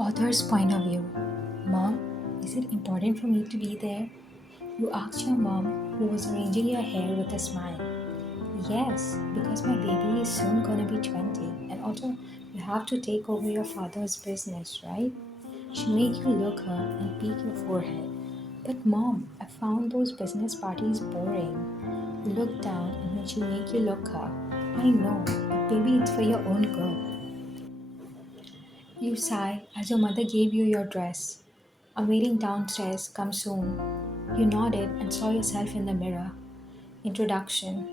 Author's point of view. Mom, is it important for me to be there? You asked your mom, who was arranging your hair, with a smile. Yes, because my baby is soon gonna be 20, and also you have to take over your father's business, right? She make you look her and peek your forehead. But mom, I found those business parties boring. You look down and then she make you look her. I know, but baby, it's for your own good. You sigh as your mother gave you your dress. I'm waiting downstairs, come soon. You nodded and saw yourself in the mirror. Introduction.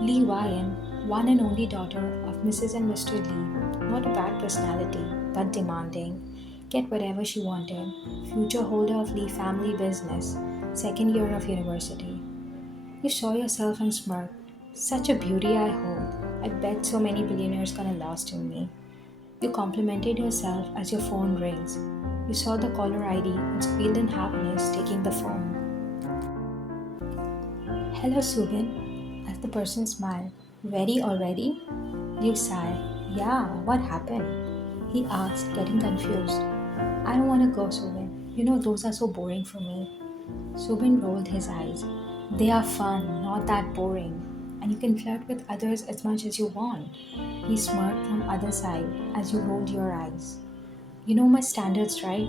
Lee Wyan, one and only daughter of Mrs. and Mr. Lee. Not a bad personality, but demanding. Get whatever she wanted. Future holder of Lee family business. Second year of university. You saw yourself and smirked. Such a beauty I hold. I bet so many billionaires gonna lost in me. You complimented yourself as your phone rings. You saw the caller ID and squealed in happiness taking the phone. Hello, Subin, as the person smiled. Ready already? You sigh. Yeah, what happened? He asked, getting confused. I don't want to go, Subin. You know, those are so boring for me. Subin rolled his eyes. They are fun, not that boring. And you can flirt with others as much as you want. He smirked from other side as you rolled your eyes. You know my standards, right?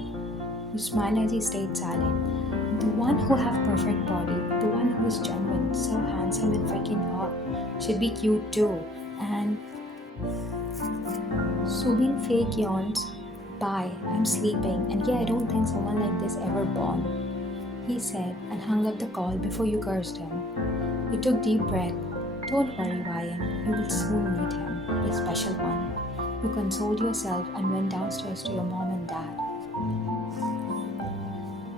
You smiled as he stayed silent. The one who have perfect body, the one who is genuine, so handsome and freaking hot, should be cute too. And Subin fake yawns. Bye, I'm sleeping, and yeah, I don't think someone like this ever born. He said and hung up the call before you cursed him. You took deep breath. Don't worry, Ryan. You will soon meet him, a special one. You consoled yourself and went downstairs to your mom and dad.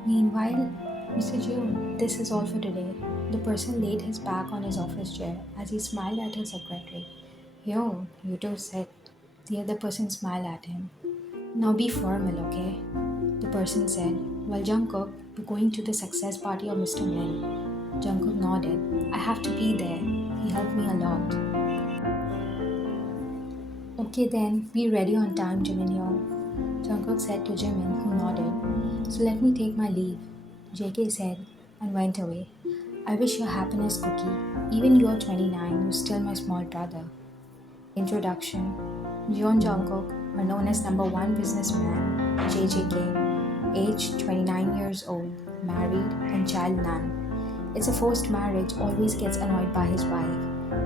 Meanwhile, Mr. June, this is all for today. The person laid his back on his office chair as he smiled at his secretary. Yo, you two sit. The other person smiled at him. Now be formal, okay? The person said, well, Jungkook, we're going to the success party of Mr. Min. Jungkook nodded. I have to be there. He helped me a lot. Okay then, be ready on time, Jimin Young. Jungkook said to Jimin, who nodded. So let me take my leave. JK said and went away. I wish you happiness, Cookie. Even you're 29, you're still my small brother. Introduction. Jeon Jungkook are known as number one businessman, JJK, age 29 years old, married, and child none. It's a forced marriage, always gets annoyed by his wife,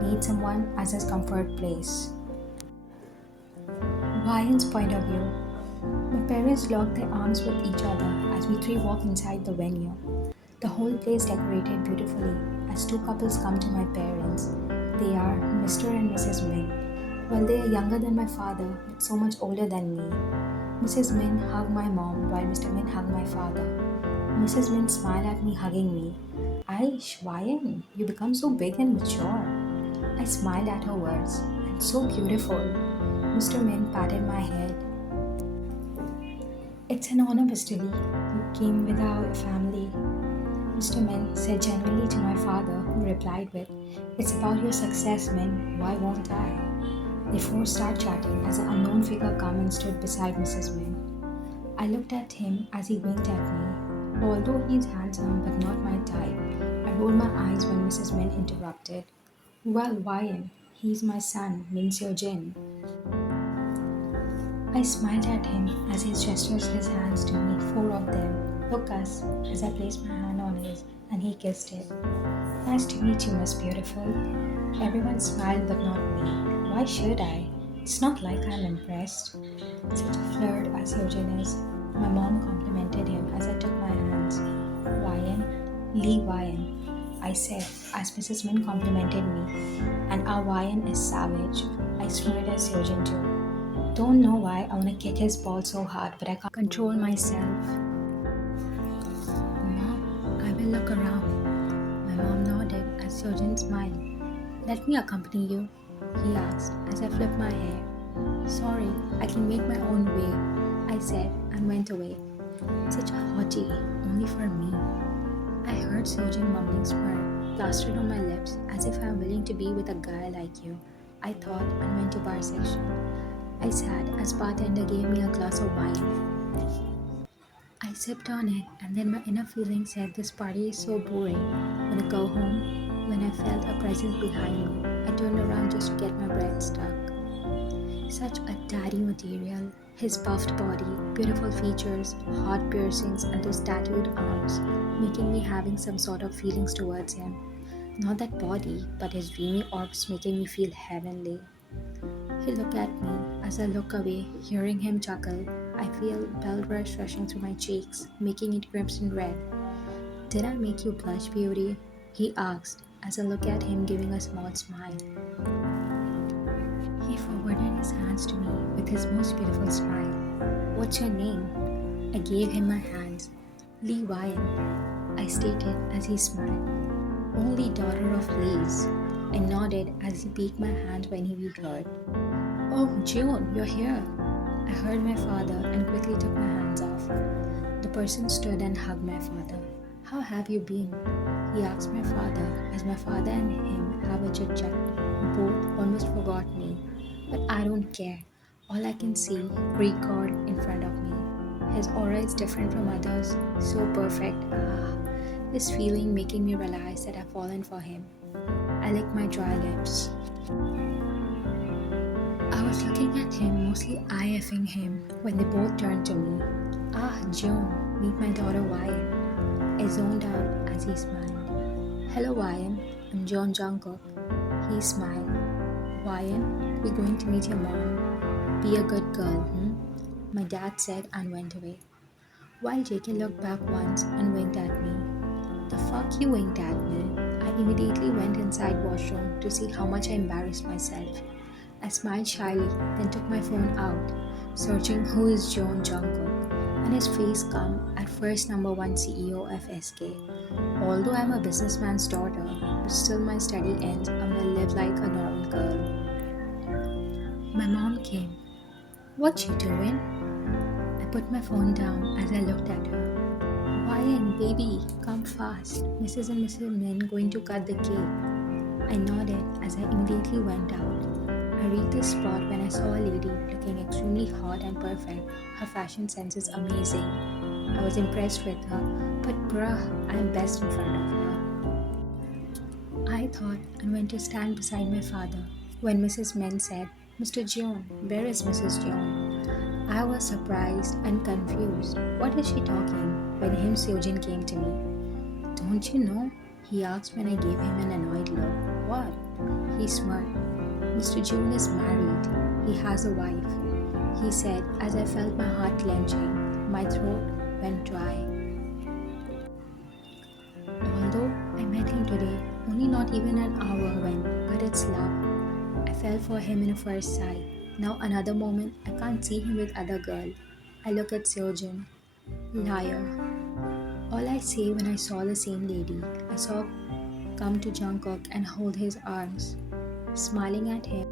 needs someone as his comfort place. Ryan's point of view. My parents locked their arms with each other as we three walk inside the venue. The whole place decorated beautifully as two couples come to my parents. They are Mr. and Mrs. Min. Well, they are younger than my father, but so much older than me. Mrs. Min hugged my mom while Mr. Min hugged my father. Mrs. Min smiled at me, hugging me. Aish, Ryan, you become so big and mature. I smiled at her words. And so beautiful. Mr. Min patted my head. It's an honor, Mr. Lee. You came with our family. Mr. Min said genuinely to my father, who replied with, It's about your success, Min. Why won't I? They four start chatting as an unknown figure came and stood beside Mrs. Min. I looked at him as he winked at me. Although he's handsome but not my type, I rolled my eyes when Mrs. Min interrupted. Well, Ryan, he's my son, Min Seo Jin. I smiled at him as he gestures his hands to me, four of them. Look us, as I placed my hand on his and he kissed it. Nice to meet you, Miss Beautiful. Everyone smiled but not me. Why should I? It's not like I'm impressed. Such a flirt as Hyojin is. My mom complimented him as I took my hands. Ryan, Lee Ryan, I said as Mrs. Min complimented me. And our Ryan is savage. I snorted as Hyojin too. Don't know why I want to kick his ball so hard, but I can't control myself. Mom, I will look around. My mom nodded as Hyojin smiled. Let me accompany you, he asked as I flipped my hair. Sorry, I can make my own way, I said and went away. Such a hottie, only for me. I heard Hyojin mumbling smirk plastered on my lips as if I'm willing to be with a guy like you. I thought and went to bar section. I sat as bartender gave me a glass of wine. I sipped on it, and then my inner feeling said this party is so boring. When I go home, when I felt a presence behind me, I turned around just to get my breath stuck. Such a daddy material. His buffed body, beautiful features, hot piercings, and those tattooed arms, making me having some sort of feelings towards him. Not that body, but his dreamy orbs making me feel heavenly. He looked at me as I look away, hearing him chuckle. I feel bell rush rushing through my cheeks, making it crimson red. Did I make you blush, beauty? He asked as I look at him giving a small smile. He forwarded his hands to me with his most beautiful smile. What's your name? I gave him my hands. Lee Wyan, I stated as he smiled. Only daughter of Lee's. I nodded as he piqued my hand when he withdrew. Oh, June, you're here. I heard my father and quickly took my hands off. The person stood and hugged my father. How have you been? He asked my father as my father and him have a chit chat. Both almost forgot me, but I don't care. All I can see, Greek god in front of me. His aura is different from others, so perfect. Ah, this feeling making me realize that I've fallen for him. I licked my dry lips. I was looking at him, mostly IFing him, when they both turned to me. Ah, Joan, meet my daughter Wyan. I zoned out as he smiled. Hello, Wyan. I'm John Jungkook. He smiled. Wyan, we're going to meet your mom. Be a good girl, hmm? My dad said and went away. While JK looked back once and winked at me. The fuck you winked at me? I immediately went inside washroom to see how much I embarrassed myself. I smiled shyly, then took my phone out, searching who is John Jungkook, and his face come at first number one CEO of SK. Although I'm a businessman's daughter, but still my study ends, I'm gonna live like a normal girl. My mom came. What you doing? I put my phone down as I looked at her. Ryan, baby, come fast. Mrs. and Mrs. Min going to cut the cake. I nodded as I immediately went out. I reached the spot when I saw a lady looking extremely hot and perfect. Her fashion sense is amazing. I was impressed with her, but bruh, I'm best in front of her. I thought and went to stand beside my father when Mrs. Men said, Mr. John, where is Mrs. John? I was surprised and confused. What is she talking? When him Sojin came to me. Don't you know? He asked when I gave him an annoyed look. What? He smirked. Mr. June is married. He has a wife, he said as I felt my heart clenching. My throat went dry. Although I met him today, only not even an hour went, but it's love. I fell for him in a first sight. Now another moment, I can't see him with other girl. I look at Seojin. Liar. All I say when I saw the same lady, I saw come to Jungkook and hold his arms, smiling at him,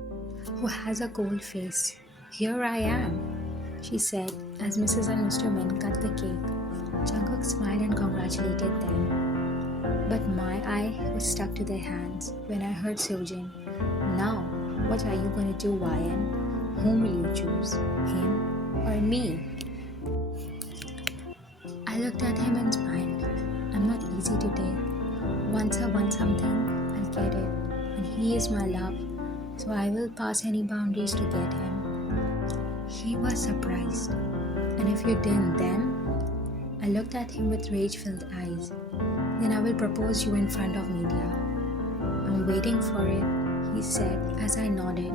who has a cold face. Here I am, she said as Mrs. and Mr. Min cut the cake. Jungkook smiled and congratulated them. But my eye was stuck to their hands when I heard Seojin. Now, what are you going to do, Ryan? Whom will you choose? Him or me? I looked at him and smiled. I'm not easy to take. Once I want something, I'll get it. And he is my love, so I will pass any boundaries to get him. He was surprised. And if you didn't then? I looked at him with rage-filled eyes. Then I will propose you in front of media. I'm waiting for it, he said as I nodded.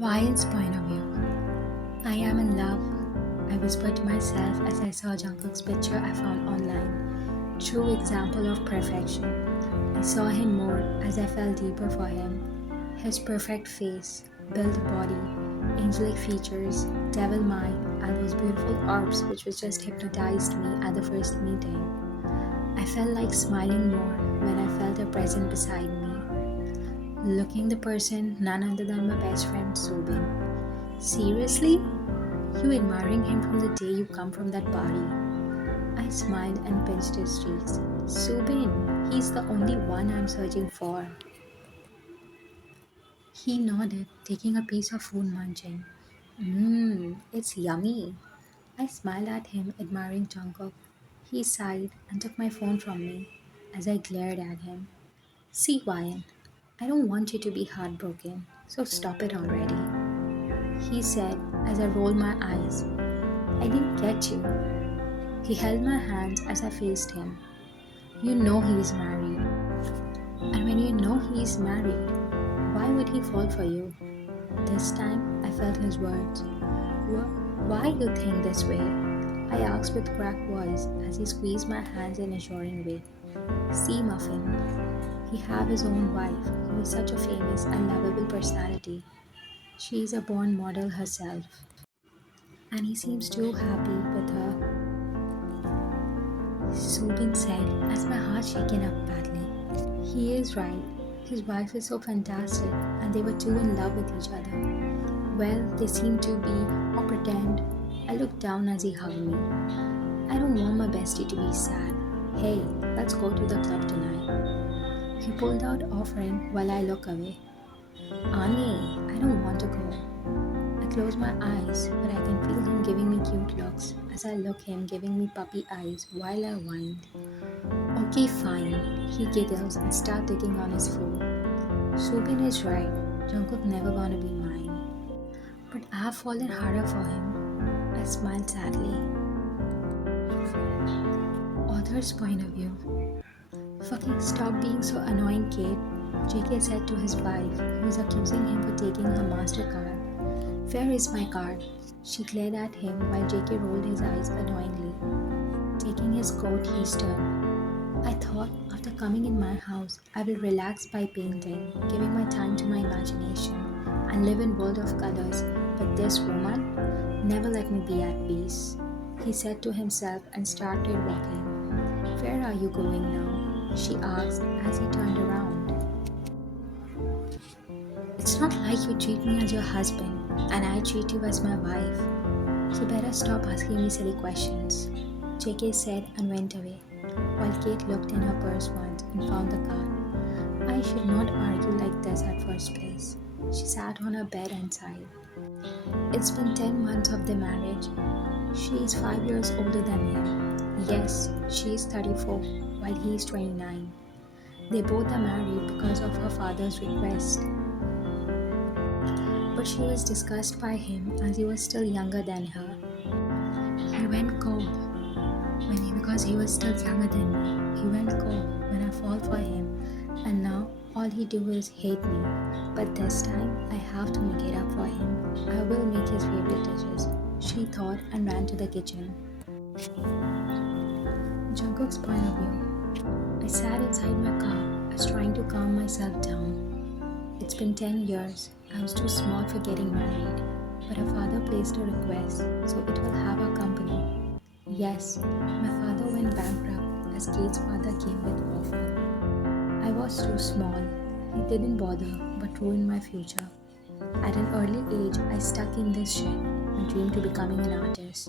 Ryan's point of view. I am in love, I whispered to myself as I saw Jungkook's picture I found online. True example of perfection. I saw him more as I fell deeper for him. His perfect face, built body, angelic features, devil mind, and those beautiful orbs which was just hypnotized me at the first meeting. I felt like smiling more when I felt a present beside me. Looking the person none other than my best friend Sobin. Seriously? You admiring him from the day you come from that party? I smiled and pinched his cheeks. Subin, he's the only one I'm searching for. He nodded, taking a piece of food munching. Mmm, it's yummy. I smiled at him, admiring Jungkook. He sighed and took my phone from me as I glared at him. See, Wyan, I don't want you to be heartbroken, so stop it already, he said as I rolled my eyes. I didn't get you. He held my hands as I faced him. You know he's married. And when you know he's married, why would he fall for you? This time I felt his words. Why you think this way? I asked with cracked voice as he squeezed my hands in a assuring way. See, Muffin, he have his own wife who is such a famous and lovable personality. She is a born model herself, and he seems too happy with her. Subin said as my heart shaken up badly. He is right. His wife is so fantastic, and they were too in love with each other. Well, they seem to be, or pretend. I looked down as he hugged me. I don't want my bestie to be sad. Hey, let's go to the club tonight. He pulled out offering while I look away. Annie, I don't want to go. I close my eyes, but I can feel him giving me cute looks as I look him giving me puppy eyes while I wind. Okay, fine. He giggles and starts digging on his phone. Subin is right. Jungkook never gonna be mine. But I've fallen harder for him. I smiled sadly. Author's point of view. Fucking stop being so annoying, Kate, JK said to his wife, who was accusing him for taking her MasterCard. Where is my card? She glared at him while JK rolled his eyes annoyingly. Taking his coat, he stood. I thought after coming in my house, I will relax by painting, giving my time to my imagination, and live in world of colors. But this woman never let me be at peace. He said to himself and started walking. Where are you going now? She asked as he turned around. It's not like you treat me as your husband and I treat you as my wife. So better stop asking me silly questions, JK said and went away, while Kate looked in her purse once and found the card. I should not argue like this at first place. She sat on her bed and sighed. It's been 10 months of their marriage. She is 5 years older than him. Yes, she is 34 while he is 29. They both are married because of her father's request. But she was disgusted by him as he was still younger than her. He went cold because he was still younger than me. He went cold when I fall for him, and now all he do is hate me. But this time I have to make it up for him. I will make his favorite dishes, she thought and ran to the kitchen. Jungkook's point of view. I sat inside my car. I was trying to calm myself down. It's been 10 years. I was too small for getting married. But her father placed a request, so it will have our company. Yes, my father went bankrupt as Kate's father came with offer. I was too small. He didn't bother but ruined my future. At an early age, I stuck in this shit and dreamed to becoming an artist.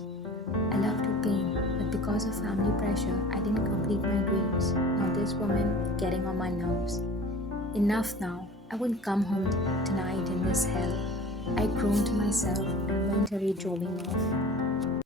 I love to paint, but because of family pressure, I didn't complete my dreams. Now this woman getting on my nerves. Enough now. I wouldn't come home tonight in this hell. I groaned to myself and mentally drove off.